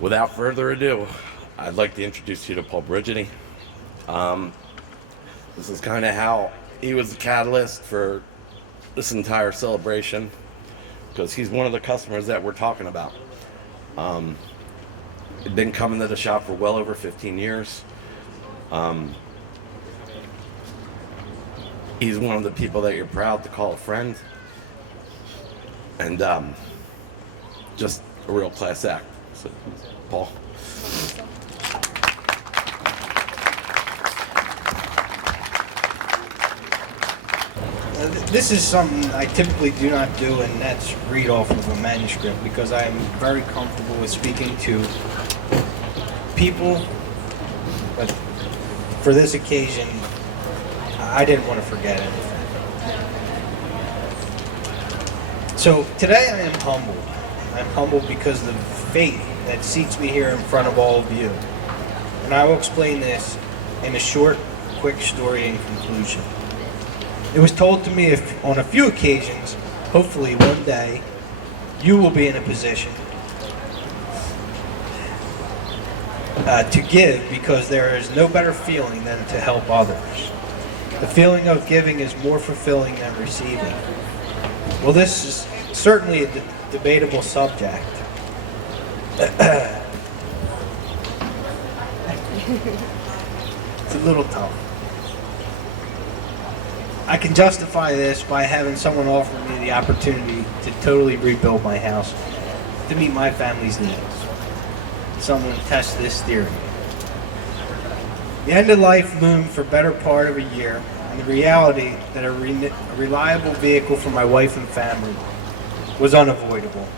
Without further ado, I'd like to introduce you to Paul Brigidi. This is kind of how he was the catalyst for this entire celebration, because he's one of the customers that we're talking about. He'd been coming to the shop for well over 15 years. He's one of the people that you're proud to call a friend, and just a real class act. So, Paul. This is something I typically do not do, and that's read off of a manuscript, because I am very comfortable with speaking to people. But for this occasion, I didn't want to forget anything. So today I am humbled. I'm humbled because of the fate that seats me here in front of all of you. And I will explain this in a short, quick story in conclusion. It was told to me if on a few occasions, hopefully one day, you will be in a position to give, because there is no better feeling than to help others. The feeling of giving is more fulfilling than receiving. Well, this is certainly a debatable subject. It's a little tough. I can justify this by having someone offer me the opportunity to totally rebuild my house to meet my family's needs. Someone test this theory. The end of life loomed for better part of a year, and the reality that a reliable vehicle for my wife and family was unavoidable.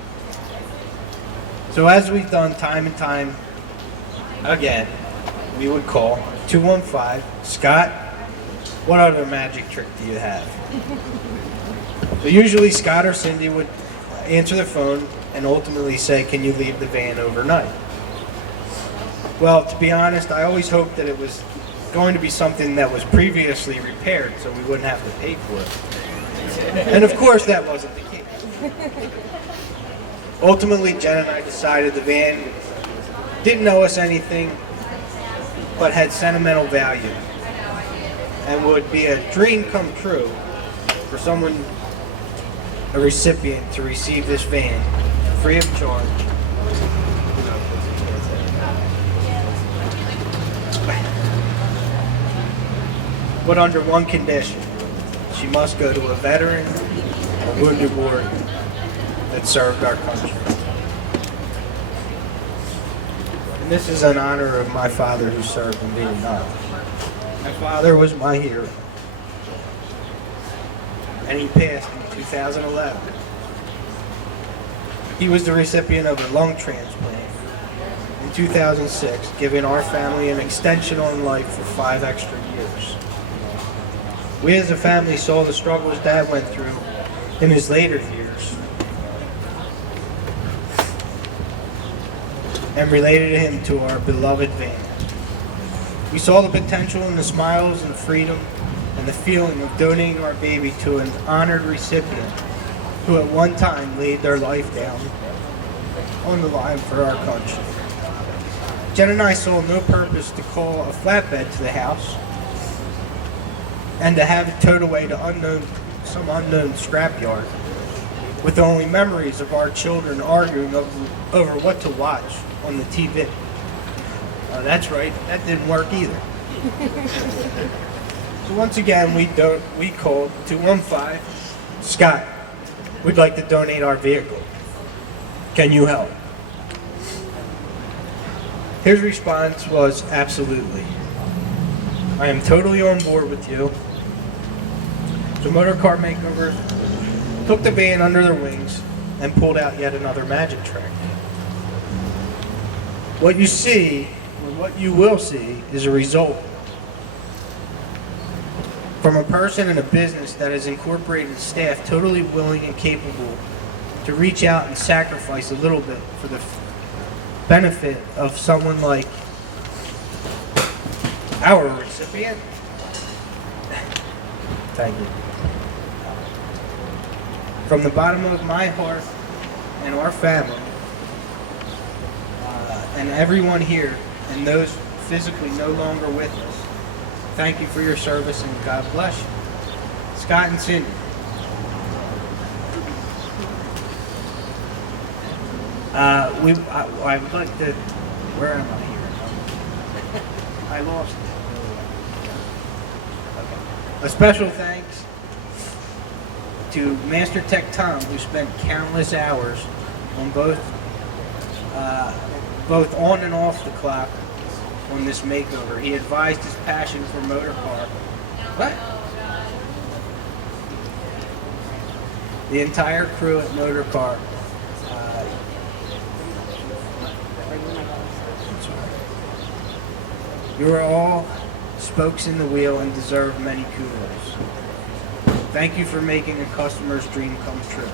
So as we've done time and time again, we would call 215, Scott, what other magic trick do you have? So usually Scott or Cindy would answer the phone and ultimately say, can you leave the van overnight? Well, to be honest, I always hoped that it was going to be something that was previously repaired so we wouldn't have to pay for it. And of course that wasn't the case. Ultimately, Jen and I decided the van didn't owe us anything but had sentimental value and would be a dream come true for someone, a recipient, to receive this van free of charge. But under one condition: she must go to a veteran or wounded warrior that served our country. And this is in honor of my father who served in Vietnam. My father was my hero, and he passed in 2011. He was the recipient of a lung transplant in 2006, giving our family an extension on life for 5 extra years. We as a family saw the struggles Dad went through in his later years and related him to our beloved van. We saw the potential in the smiles and freedom and the feeling of donating our baby to an honored recipient who at one time laid their life down on the line for our country. Jen and I saw no purpose to call a flatbed to the house and to have it towed away to some unknown scrapyard with only memories of our children arguing over what to watch on the TV. That's right, that didn't work either. So once again, we called 215, Scott, we'd like to donate our vehicle. Can you help? His response was, absolutely. I am totally on board with you. So Motorcar Makeovers took the van under their wings and pulled out yet another magic trick. What you see, or what you will see, is a result from a person in a business that has incorporated staff totally willing and capable to reach out and sacrifice a little bit for the benefit of someone like our recipient. Thank you. From the bottom of my heart and our family, and everyone here and those physically no longer with us, thank you for your service and God bless you. Scott and Cindy. I would like to. Where am I here? I lost it. Okay. A special thanks to Master Tech Tom, who spent countless hours on both on and off the clock on this makeover. He advised his passion for motorcar. What? The entire crew at Motorcar. You are all spokes in the wheel and deserve many kudos. Thank you for making a customer's dream come true.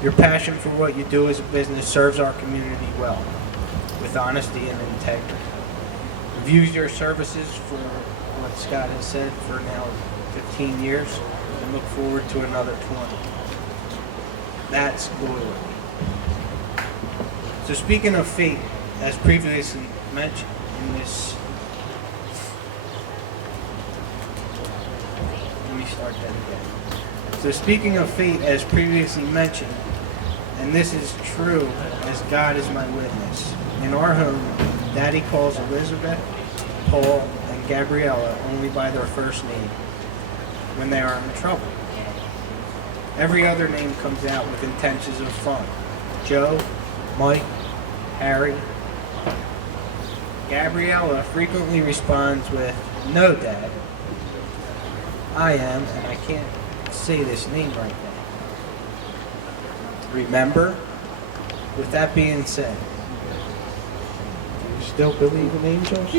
Your passion for what you do as a business serves our community well, with honesty and integrity. We've used your services for what Scott has said for now 15 years and look forward to another 20. That's loyalty. So speaking of fate, as previously mentioned in this, let me start that again. So speaking of fate, as previously mentioned, and this is true as God is my witness, in our home, Daddy calls Elizabeth, Paul, and Gabriella only by their first name when they are in trouble. Every other name comes out with intentions of fun. Joe, Mike, Harry. Gabriella frequently responds with, "No, Dad. I am," and I can't say this name right now. Remember? With that being said, do you still believe in angels?